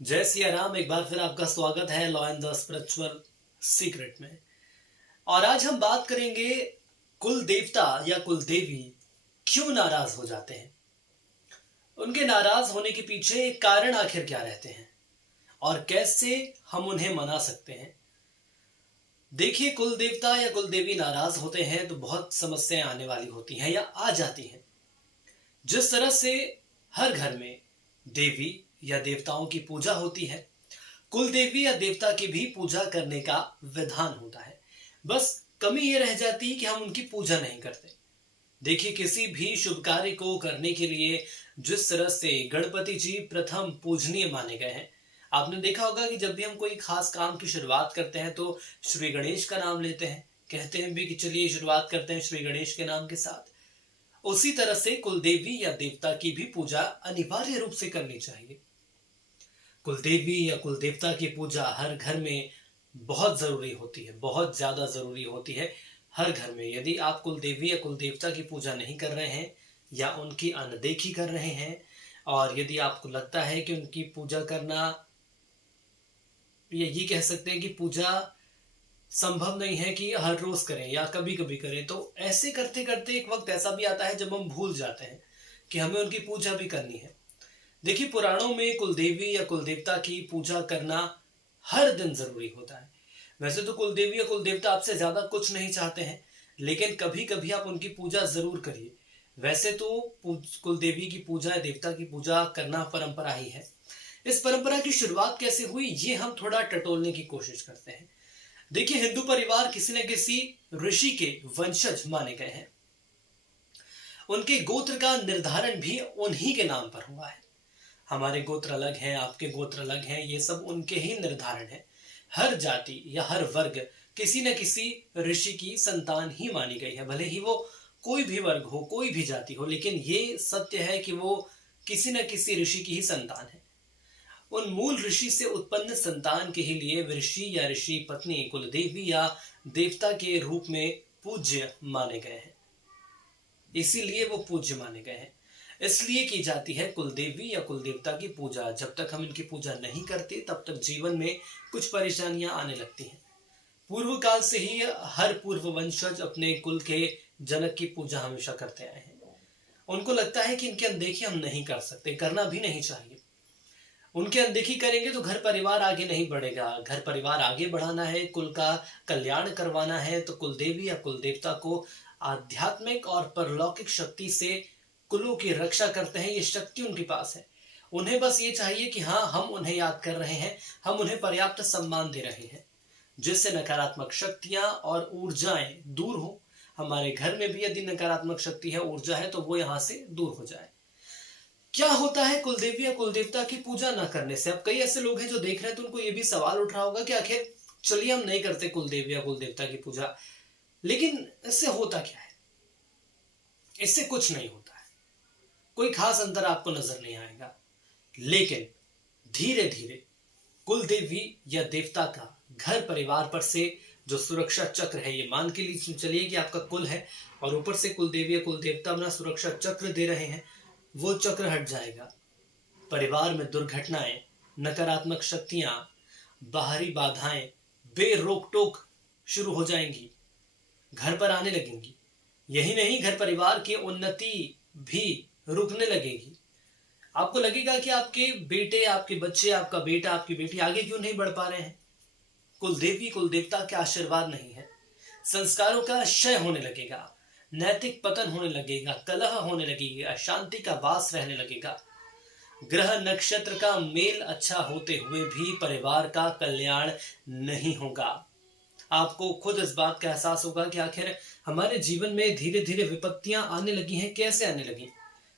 जय सिया राम। एक बार फिर आपका स्वागत है law and the spiritual secret में। और आज हम बात करेंगे कुल देवता या कुल देवी क्यों नाराज हो जाते हैं, उनके नाराज होने के पीछे कारण आखिर क्या रहते हैं और कैसे हम उन्हें मना सकते हैं। देखिए, कुल देवता या कुल देवी नाराज होते हैं तो बहुत समस्याएं आने वाली होती हैं या आ जाती हैं। जिस तरह से हर घर में देवी या देवताओं की पूजा होती है, कुल देवी या देवता की भी पूजा करने का विधान होता है। बस कमी ये रह जाती है कि हम उनकी पूजा नहीं करते। देखिए, किसी भी शुभ कार्य को करने के लिए जिस तरह से गणपति जी प्रथम पूजनीय माने गए हैं, आपने देखा होगा कि जब भी हम कोई खास काम की शुरुआत करते हैं तो श्री गणेश का नाम लेते हैं, कहते हैं भी कि चलिए शुरुआत करते हैं श्री गणेश के नाम के साथ। उसी तरह से कुल देवी या देवता की भी पूजा अनिवार्य रूप से करनी चाहिए। कुल देवी या कुल देवता की पूजा हर घर में बहुत जरूरी होती है, बहुत ज्यादा जरूरी होती है। हर घर में यदि आप कुल देवी या कुल देवता की पूजा नहीं कर रहे हैं या उनकी अनदेखी कर रहे हैं, और यदि आपको लगता है कि उनकी पूजा करना, ये कह सकते हैं कि पूजा संभव नहीं है कि हर रोज करें या कभी कभी करें, तो ऐसे करते करते एक वक्त ऐसा भी आता है जब हम भूल जाते हैं कि हमें उनकी पूजा भी करनी है। देखिए, पुराणों में कुल देवी या कुल देवता की पूजा करना हर दिन जरूरी होता है। वैसे तो कुल देवी या कुल देवता आपसे ज्यादा कुछ नहीं चाहते हैं, लेकिन कभी कभी आप उनकी पूजा जरूर करिए। वैसे तो कुल देवी की पूजा या देवता की पूजा करना परंपरा ही है। इस परंपरा की शुरुआत कैसे हुई, ये हम थोड़ा टटोलने की कोशिश करते हैं। देखिए, हिंदू परिवार किसी न किसी ऋषि के वंशज माने गए हैं। उनके गोत्र का निर्धारण भी उन्हीं के नाम पर हुआ है। हमारे गोत्र अलग हैं, आपके गोत्र अलग हैं, ये सब उनके ही निर्धारण है। हर जाति या हर वर्ग किसी न किसी ऋषि की संतान ही मानी गई है, भले ही वो कोई भी वर्ग हो, कोई भी जाति हो, लेकिन ये सत्य है कि वो किसी न किसी ऋषि की ही संतान है। उन मूल ऋषि से उत्पन्न संतान के ही लिए ऋषि या ऋषि पत्नी कुल देवी या देवता के रूप में पूज्य माने गए हैं। इसीलिए वो पूज्य माने गए हैं। इसलिए की जाती है कुल देवी या कुल देवता की पूजा। जब तक हम इनकी पूजा नहीं करते तब तक जीवन में कुछ परेशानियां आने लगती हैं। पूर्व काल से ही हर पूर्व वंशज अपने कुल के जनक की पूजा हमेशा करते आए हैं। उनको लगता है कि इनकी अनदेखी हम नहीं कर सकते, करना भी नहीं चाहिए। उनकी अनदेखी करेंगे तो घर परिवार आगे नहीं बढ़ेगा। घर परिवार आगे बढ़ाना है, कुल का कल्याण करवाना है, तो कुल देवी या कुल देवता को आध्यात्मिक और परलौकिक शक्ति से कुलों की रक्षा करते हैं। ये शक्ति उनके पास है। उन्हें बस ये चाहिए कि हाँ, हम उन्हें याद कर रहे हैं, हम उन्हें पर्याप्त सम्मान दे रहे हैं, जिससे नकारात्मक शक्तियां और ऊर्जाएं दूर हो। हमारे घर में भी यदि नकारात्मक शक्ति है, ऊर्जा है, तो वो यहां से दूर हो जाए। क्या होता है कुल देवी या कुल देवता की पूजा न करने से? अब कई ऐसे लोग हैं जो देख रहे हैं, तो उनको ये भी सवाल उठ रहा होगा कि आखिर चलिए हम नहीं करते कुल देवी या कुल देवता की पूजा, लेकिन इससे होता क्या है? इससे कुछ नहीं होता है, कोई खास अंतर आपको नजर नहीं आएगा। लेकिन धीरे धीरे कुल देवी या देवता का घर परिवार पर से जो सुरक्षा चक्र है, ये मान के लिए चलिए कि आपका कुल है और ऊपर से कुल देवी या कुल देवता अपना सुरक्षा चक्र दे रहे हैं, वो चक्र हट जाएगा। परिवार में दुर्घटनाएं, नकारात्मक शक्तियां, बाहरी बाधाएं बेरोक टोक शुरू हो जाएंगी, घर पर आने लगेंगी। यही नहीं, घर परिवार की उन्नति भी रुकने लगेगी। आपको लगेगा कि आपके बेटे, आपके बच्चे, आपका बेटा, आपकी बेटी आगे क्यों नहीं बढ़ पा रहे हैं? कुल देवी कुल देवता के आशीर्वाद नहीं है। संस्कारों का क्षय होने लगेगा, नैतिक पतन होने लगेगा, कलह होने लगेगी, अशांति का वास रहने लगेगा। ग्रह नक्षत्र का मेल अच्छा होते हुए भी परिवार का कल्याण नहीं होगा। आपको खुद इस बात का एहसास होगा कि आखिर हमारे जीवन में धीरे धीरे विपत्तियां आने लगी हैं। कैसे आने लगी?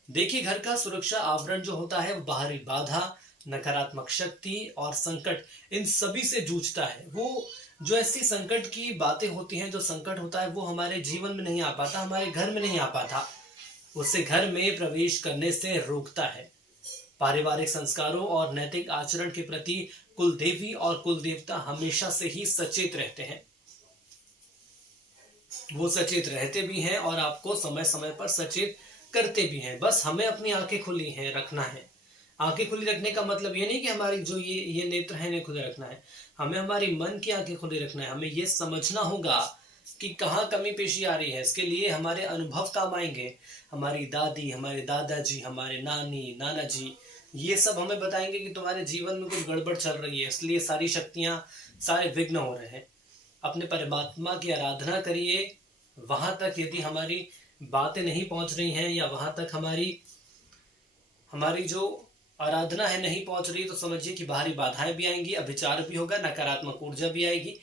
देखिए, घर का सुरक्षा आवरण जो होता है वो बाहरी बाधा, नकारात्मक शक्ति और संकट, इन सभी से जूझता है। वो जो ऐसी संकट की बातें होती हैं, जो संकट होता है, वो हमारे जीवन में नहीं आ पाता, हमारे घर में नहीं आ पाता, उससे घर में प्रवेश करने से रोकता है। पारिवारिक संस्कारों और नैतिक आचरण के प्रति कुल देवी और कुल देवता हमेशा से ही सचेत रहते हैं। वो सचेत रहते भी हैं और आपको समय समय पर सचेत करते भी हैं। बस हमें अपनी आंखें खुली हैं रखना है। आंखें खुली रखने का मतलब ये नहीं कि हमारी जो ये नेत्र है इन्हें खुले रखना है, हमें हमारी मन की आंखें खुली रखना है। हमें ये समझना होगा कि कहाँ कमी पेशी आ रही है। इसके लिए हमारे अनुभव काम आएंगे। हमारी दादी, हमारे दादाजी, हमारे नानी, नाना जी, ये सब हमें बताएंगे कि तुम्हारे जीवन में कुछ गड़बड़ चल रही है, इसलिए सारी शक्तियां, सारे विघ्न हो रहे हैं। अपने परमात्मा की आराधना करिए। वहां तक यदि हमारी बातें नहीं पहुंच रही हैं या वहां तक हमारी जो आराधना है नहीं पहुंच रही, तो समझिए कि बाहरी बाधाएं भी आएंगी, अभिचार भी होगा, नकारात्मक ऊर्जा भी आएगी,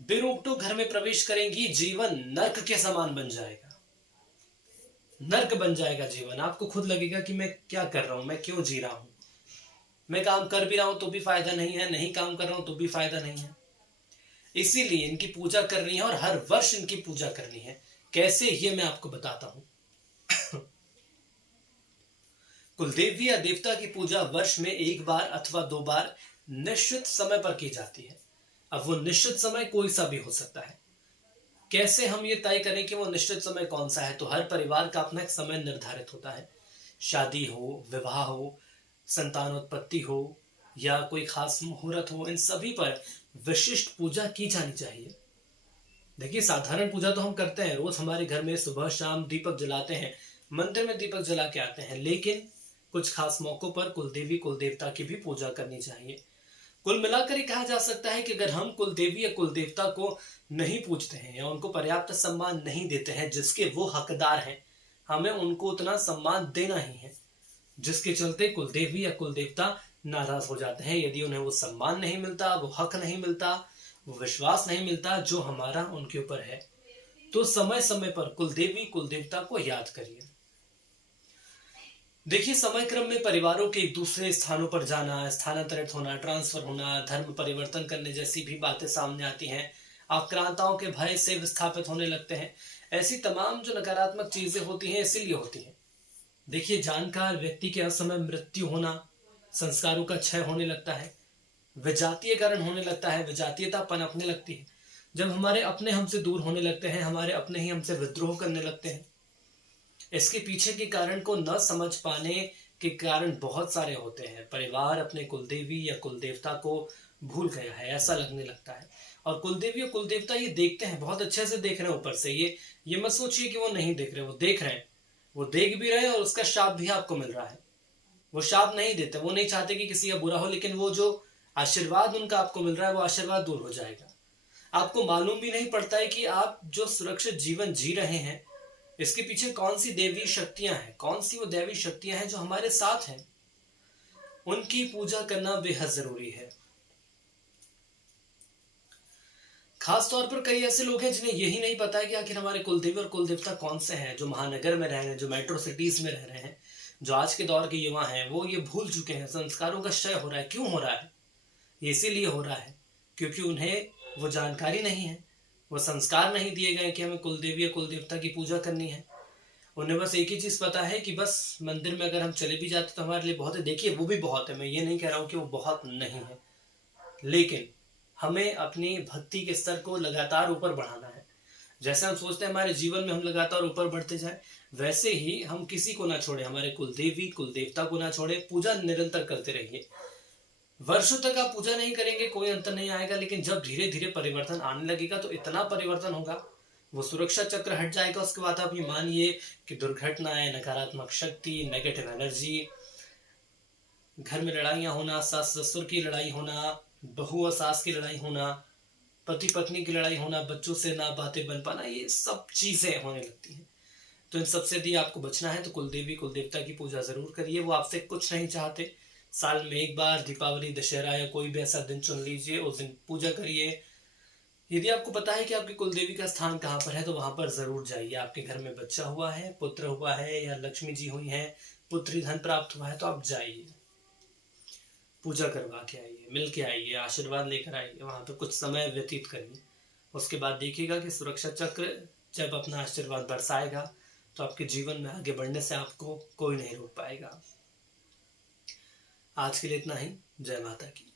बेरोक टोक घर में प्रवेश करेंगी, जीवन नर्क के समान बन जाएगा। नर्क बन जाएगा जीवन। आपको खुद लगेगा कि मैं क्या कर रहा हूं, मैं क्यों जी रहा हूं, मैं काम कर भी रहा हूं तो भी फायदा नहीं है, नहीं काम कर रहा हूं तो भी फायदा नहीं है। इसीलिए इनकी पूजा करनी है और हर वर्ष इनकी पूजा करनी है। कैसे, ये मैं आपको बताता हूं। कुलदेवी या देवता की पूजा वर्ष में एक बार अथवा 2 बार निश्चित समय पर की जाती है। अब वो निश्चित समय कोई सा भी हो सकता है। कैसे हम ये तय करें कि वो निश्चित समय कौन सा है? तो हर परिवार का अपना एक समय निर्धारित होता है। शादी हो, विवाह हो, संतानोत्पत्ति हो या कोई खास मुहूर्त हो, इन सभी पर विशिष्ट पूजा की जानी चाहिए। देखिए, साधारण पूजा तो हम करते हैं, रोज हमारे घर में सुबह शाम दीपक जलाते हैं, मंदिर में दीपक जला के आते हैं, लेकिन कुछ खास मौकों पर कुलदेवी कुलदेवता की भी पूजा करनी चाहिए। कुल मिलाकर ये कहा जा सकता है कि अगर हम कुलदेवी या कुलदेवता को नहीं पूजते हैं या उनको पर्याप्त सम्मान नहीं देते हैं जिसके वो हकदार हैं, हमें उनको उतना सम्मान देना ही है, जिसके चलते कुलदेवी या कुलदेवता नाराज हो जाते हैं यदि उन्हें वो सम्मान नहीं मिलता, वो हक नहीं मिलता, वो विश्वास नहीं मिलता जो हमारा उनके ऊपर है। तो समय समय पर कुलदेवी कुलदेवता को याद करिए। देखिए, समय क्रम में परिवारों के एक दूसरे स्थानों पर जाना, स्थानांतरित होना, ट्रांसफर होना, धर्म परिवर्तन करने जैसी भी बातें सामने आती हैं। आक्रांताओं के भय से विस्थापित होने लगते हैं। ऐसी तमाम जो नकारात्मक चीजें होती हैं इसीलिए होती हैं। देखिए, जानकार व्यक्ति के असमय मृत्यु होना, संस्कारों का क्षय होने लगता है, विजातीयकरण होने लगता है, विजातीयता पनपने लगती है। जब हमारे अपने हमसे दूर होने लगते हैं, हमारे अपने ही हमसे विद्रोह करने लगते हैं। इसके पीछे के कारण को न समझ पाने के कारण बहुत सारे होते हैं। परिवार अपने कुलदेवी या कुलदेवता को भूल गया है, ऐसा लगने लगता है। और कुलदेवी और कुलदेवता ये देखते हैं, बहुत अच्छे से देख रहे हैं ऊपर से। ये मत सोचिए कि वो नहीं देख रहे, वो देख रहे हैं, वो देख भी रहे हैं और उसका शाप भी आपको मिल रहा है। वो शाप नहीं देते, वो नहीं चाहते कि किसी का बुरा हो, लेकिन वो जो आशीर्वाद उनका आपको मिल रहा है वो आशीर्वाद दूर हो जाएगा। आपको मालूम भी नहीं पड़ता है कि आप जो सुरक्षित जीवन जी रहे हैं इसके पीछे कौन सी देवी शक्तियां हैं, कौन सी वो दैवी शक्तियां हैं जो हमारे साथ हैं। उनकी पूजा करना बेहद जरूरी है। खास तौर पर कई ऐसे लोग हैं जिन्हें यही नहीं पता है कि आखिर हमारे कुलदेवी और कुलदेवता कौन से हैं। जो महानगर में रह रहे हैं, जो मेट्रो सिटीज में रह रहे हैं, जो आज के दौर के युवा हैं, वो ये भूल चुके हैं। संस्कारों का क्षय हो रहा है। क्यों हो रहा है? ये इसीलिए हो रहा है क्योंकि उन्हें वो जानकारी नहीं है, वो संस्कार नहीं दिए गए कि हमें कुलदेवी या कुलदेवता की पूजा करनी है। उन्हें बस एक ही चीज पता है कि बस मंदिर में अगर हम चले भी जाते तो हमारे लिए बहुत है। देखिए, वो भी बहुत है, मैं ये नहीं कह रहा हूं कि वो बहुत नहीं है, लेकिन हमें अपनी भक्ति के स्तर को लगातार ऊपर बढ़ाना है। जैसे हम सोचते हैं हमारे जीवन में हम लगातार ऊपर बढ़ते जाएं, वैसे ही हम किसी को ना छोड़े, हमारे कुलदेवी कुलदेवता को ना छोड़े, पूजा निरंतर करते रहिए। वर्षों तक आप पूजा नहीं करेंगे, कोई अंतर नहीं आएगा, लेकिन जब धीरे धीरे परिवर्तन आने लगेगा तो इतना परिवर्तन होगा, वो सुरक्षा चक्र हट जाएगा। उसके बाद आप ये मानिए कि दुर्घटनाएं, नकारात्मक शक्ति, नेगेटिव एनर्जी, घर में लड़ाइयां होना, सास ससुर की लड़ाई होना, बहू और सास की लड़ाई होना, पति पत्नी की लड़ाई होना, बच्चों से ना बातें बन पाना, ये सब चीजें होने लगती हैं। तो इन सबसे यदि आपको बचना है तो कुलदेवी कुलदेवता की पूजा जरूर करिए। वो आपसे कुछ नहीं चाहते। साल में एक बार दीपावली, दशहरा या कोई भी ऐसा दिन चुन लीजिए, उस दिन पूजा करिए। यदि आपको पता है कि आपकी कुलदेवी का स्थान कहाँ पर है तो वहां पर जरूर जाइए। आपके घर में बच्चा हुआ है, पुत्र हुआ है या लक्ष्मी जी हुई हैं, पुत्री धन प्राप्त हुआ है, तो आप जाइए, पूजा करवा के आइए, मिल के आइए, आशीर्वाद लेकर आइए, वहां पर कुछ समय व्यतीत करिए। उसके बाद देखिएगा कि सुरक्षा चक्र जब अपना आशीर्वाद बरसाएगा तो आपके जीवन में आगे बढ़ने से आपको कोई नहीं रोक पाएगा। आज के लिए इतना ही। जय माता की।